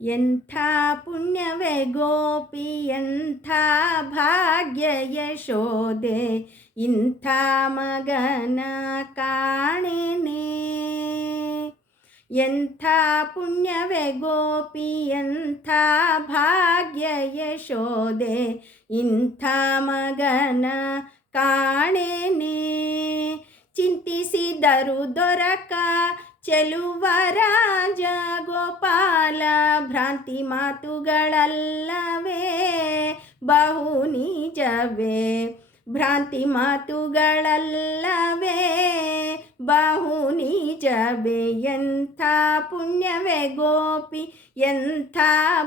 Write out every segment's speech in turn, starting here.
ಎಂಥ ಪುಣ್ಯವೇ ಗೋಪಿ, ಎಂಥ ಭಾಗ್ಯ ಯಶೋದೆ ಇಂಥ ಮಗನ ಕಾಣೆನೆ. ಎಂಥ ಪುಣ್ಯವೇ ಗೋಪಿ, ಎಂಥ ಭಾಗ್ಯ ಯಶೋದೆ ಇಂಥ ಮಗನ ಕಾಣೆನೆ. ಚಿಂತಿಸಿದರು ದೊರಕ ಚೆಲುವ ರಾಜ ಗೋಪಾಲ, ಭ್ರಾಂತಿ ಮಾತುಗಳಲ್ಲವೇ? ಬಹು ನಿಜವೇ ಭ್ರಾಂತಿ ಮಾತುಗಳಲ್ಲವೇ? ಬಹು ನಿಜವೇ ಎಂಥ ಪುಣ್ಯವೇ ಗೋಪಿ, ಎಂಥ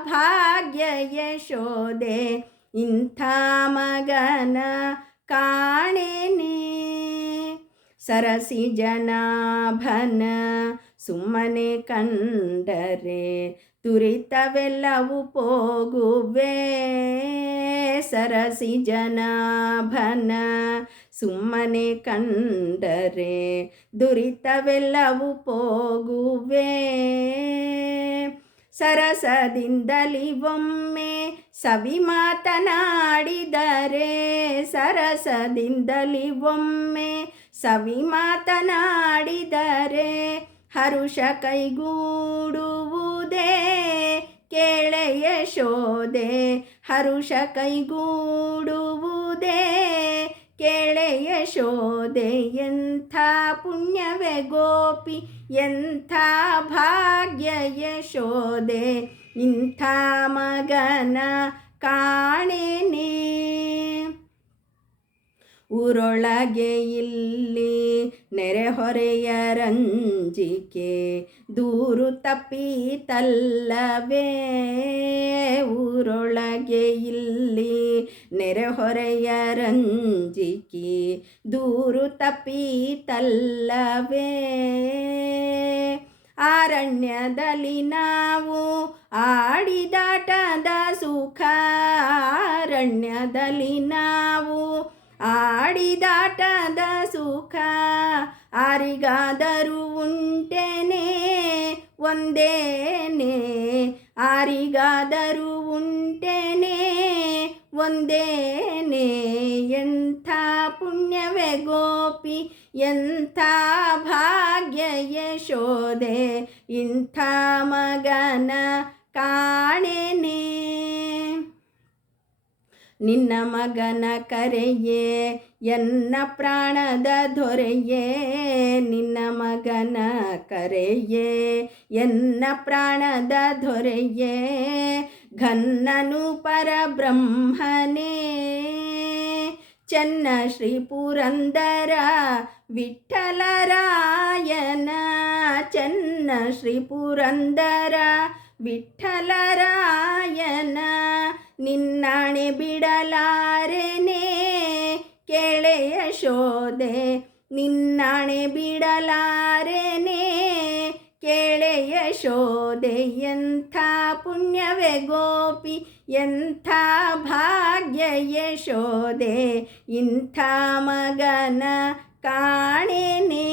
ಭಾಗ್ಯ ಯಶೋದೆ ಇಂಥ ಮಗನ ಕಾಣೆನೆ ಸರಸಿ ಜನಾಭನ ಸುಮ್ಮನೆ ಕಂಡರೆ ತುರಿತವೆಲ್ಲವೂ ಪೋಗುವೆ. ಸರಸಿ ಜನಾಭನ ಸುಮ್ಮನೆ ಕಂಡರೆ ದುರಿತವೆಲ್ಲವೂ ಪೋಗುವೆ. ಸರಸದಿಂದಲಿ ಒಮ್ಮೆ ಸವಿ ಮಾತನಾಡಿದರೆ ಸರಸದಿಂದಲಿ ಒಮ್ಮೆ ಸವಿ ಮಾತನಾಡಿದರೆ ಹರುಷ ಕೈಗೂಡುವುದೇ ಕೇಳೆಯ ಶೋದೆ ಹರುಷ ಕೈಗೂಡುವುದೇ ಕೇಳೆಯ ಶೋದೆ ಎಂಥ ಪುಣ್ಯವೇ ಗೋಪಿ, ಎಂಥ ಭಾಗ್ಯ ಯಶೋದೆ ಇಂಥ ಮಗನ ಕಾಣೆನೆ ಊರೊಳಗೆ ಇಲ್ಲಿ ನೆರೆಹೊರೆಯ ರಂಜಿಕೆ ದೂರು ತಪ್ಪಿತಲ್ಲವೇ? ಊರೊಳಗೆ ಇಲ್ಲಿ ನೆರೆಹೊರೆಯ ರಂಜಿಕೆ ದೂರು ತಪ್ಪಿತಲ್ಲವೇ? ಅರಣ್ಯದಲ್ಲಿ ನಾವು ಆಡಿದಾಟದ ಸುಖ, ಅರಣ್ಯದಲ್ಲಿ ನಾವು ಆಡಿದಾಟದ ಸುಖ. ಆರಿಗಾದರೂ ಉಂಟೇನೆ, ಒಂದೇನೆ. ಆರಿಗಾದರೂ ಉಂಟೇನೆ, ಒಂದೇನೆ. ಎಂಥ ಪುಣ್ಯವೇ ಗೋಪಿ, ಎಂಥ ಭಾಗ್ಯ ಯಶೋದೆ ಇಂಥ ಮಗನ ಕಾಣೆನೆ ನಿನ್ನ ಮಗನ ಕರೆಯೇ, ಎನ್ನ ಪ್ರಾಣದ ದೊರೆಯೇ, ನಿನ್ನ ಮಗನ ಕರೆಯೇ, ಎನ್ನ ಪ್ರಾಣದ ದೊರೆಯೇ, ಘನ್ನನು ಪರಬ್ರಹ್ಮನೇ, ಚೆನ್ನ ಶ್ರೀ ಪುರಂದರ ವಿಠಲರಾಯನ, ಚೆನ್ನ ಶ್ರೀ ಪುರಂದರ ವಿಠಲರಾಯನ, ನಿನ್ನಾಣೆ ಬಿಡಲಾರೆನೆ? ಕೆಳೆಯ ಶೋದೆ, ನಿನ್ನಾಣೆ ಬಿಡಲಾರೆನೆ? ಕೆಳೆಯ ಶೋದೆ, ಎಂಥ ಪುಣ್ಯವೇ ಗೋಪಿ, ಎಂಥ ಭಾಗ್ಯ ಯಶೋದೆ ಇಂಥ ಮಗನ ಕಾಣೆನೆ,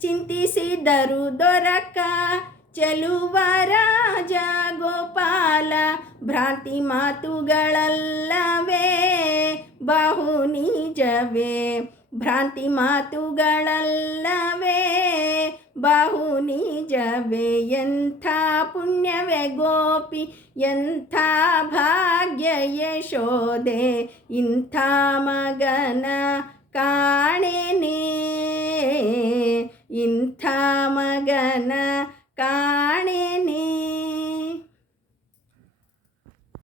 ಚಿಂತಿಸಿದರು ದೊರಕ ಚೆಲುವ ರಾಜ ಗೋಪಾಲ, ಭ್ರಾಂತಿ ಮಾತುಗಳಲ್ಲವೇ, ಬಹು ನಿಜವೇ, ಭ್ರಾಂತಿ ಮಾತುಗಳಲ್ಲವೇ, ಬಹು ನಿಜವೇ, ಎಂಥ ಪುಣ್ಯವೇ ಗೋಪಿ, ಎಂಥ ಭಾಗ್ಯ ಯಶೋದೆ ಇಂಥ ಮಗನ ಕಾಣೆನೇ ಇಂಥ